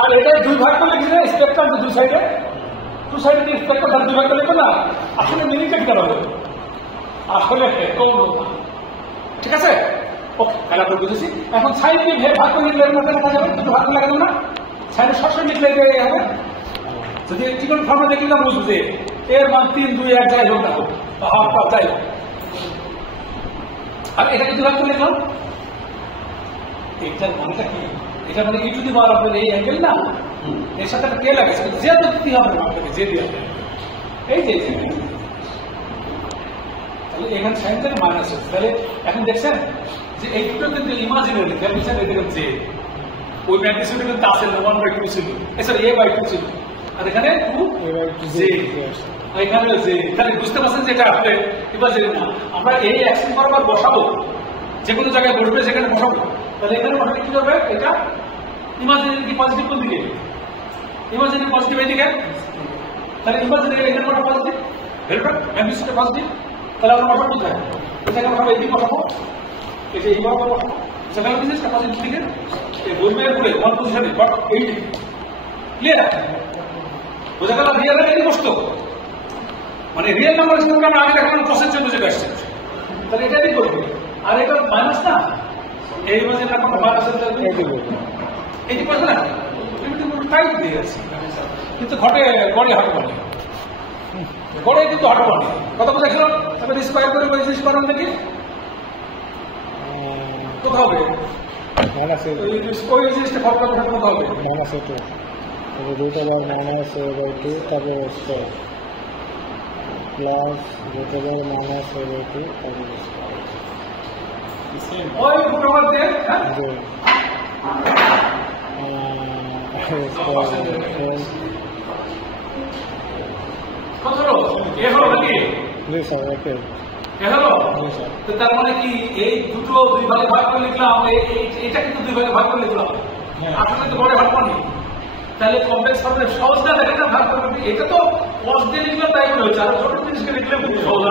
আর এটা দুই ভাগ করে লিখলে স্পেকট্রাম দুই সাইডে স্পেকট্রাম দুই ভাগ করে লিখবে না, আসলে মিনিটে কি হবে, আসলে ঠিক আছে। ওকে, তাহলে আমরা বুঝেছি। এখন সাইড দিয়ে ভাগ করে লিখলে লেখা যাবে, দুটো ভাগ করে লাগানো না, সাইডে সবসময় লিখলে হবে। যদি ত্রিকোণ ফর্মে দেখি না বুঝবো যে এর মান 3, 2, 1 যাই হোক না বা হাফ যাই হোক। আর এটাকে দুই ভাগ করে লিখলাম, এটার মানটা কি? এটা মানে ই টু দি পাওয়ার অফ এই অ্যাঙ্গেল না, এর সাথে কে লাগাচ্ছে, যে কি হবে না আপনাকে যে দিয়ে এই যে তাহলে এখানে সাইন থেকে মাইনাস হচ্ছে। তাহলে এখন দেখছেন যে এই দুটো কিন্তু ইমাজিনারি, দেখছেন এটা কিন্তু যে ওই ম্যাগনিটিউড কিন্তু আছে 1/2 ছিল, সরি a/2 ছিল, আর এখানে 2a/2 এখানে যে, তাহলে বুঝতে পারছেন যে এটা আসলে ইমাজিনারি না। আমরা এই অ্যাকশন বরাবর বসাবো, যে কোনো জায়গায় বসবে সেখানে বসাবো, তাহলে এখানে বসালে কি হবে, এটা ইমাজিনারি কি পজিটিভ কোন দিকে, ইমাজিনারি পজিটিভ এইদিকে, তাহলে ইমাজিনারি এখানে বসা পজিটিভ, ভেরিফাই ম্যাগনিটিউড পজিটিভ, তাহলে আমরা বসাবো কোথায়, এটাকে আমরা এইদিকে বসাবো, এই যে এইভাবে বসাবো, সেখানে বিশেষটা পজিটিভ দিকে এই বলবে পুরো ওয়ান পজিশনে বাট এই ক্লিয়ার বোঝা গেল। রিয়েল এর বসতো মানে রিয়েল নাম্বার হিসেবে আমরা আগে দেখানো প্রসেস জন্য যেটা আসছে, তাহলে এটাই করবে। আর এটা মাইনাস না, এই মাঝে না কোনো মাইনাস আছে এইটি করবে না, টাইট দিয়ে আছে কিন্তু গড়ে হাঁটু মানে গড়ে কিন্তু হাঁটু মানে কথা বোঝাচ্ছিল। তবে স্কোয়ার করে বলেছিস করেন নাকি কোথাও হবে ওই জিনিসটা ফল করে কোথাও হবে মাইনাস a2 তারপর রুট ওভার মাইনাস a/2 তারপর square plus root over minus a/2 তারপর স্কয়ার ওই রুট ওভার দিয়ে কত হলো এ হলো নাকি জি স্যার ওকে তার মানে কি এই দুটো দুই ভাগে ভাগ করে লিখলাম, এটা কিন্তু দুই ভাগে ভাগ করে লিখলাম, আসলে তো বড় ভাগ পানি, তাহলে কমপ্লেক্স ফর্মে সহজ না দেখে না ভাগ করবে, এটা তো কস দিয়ে লিখলাম তাই মনে হচ্ছে, আর ছোট জিনিসকে লিখলে খুব সহজ।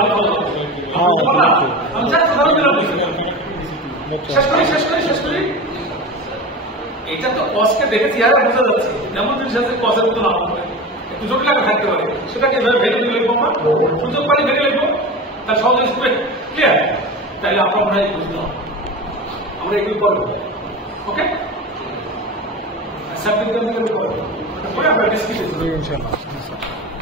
আমি চাই উদাহরণ দিলাম, শেষ করি এটা তো কসকে দেখেছি আর বোঝা যাচ্ছে, যেমন জিনিস আছে কসের মতো না একটু জটিল আগে থাকতে পারে, সেটাকে ভেবে লিখবো আমরা, সুযোগ পানি ভেবে লিখবো, তার সহজ ক্লিয়ার, তাইলে আমরা মনে হয় বুঝলাম, আমরা এগুলো করবো। ওকে সাবজেক্ট আমরা ডিসকাস করব।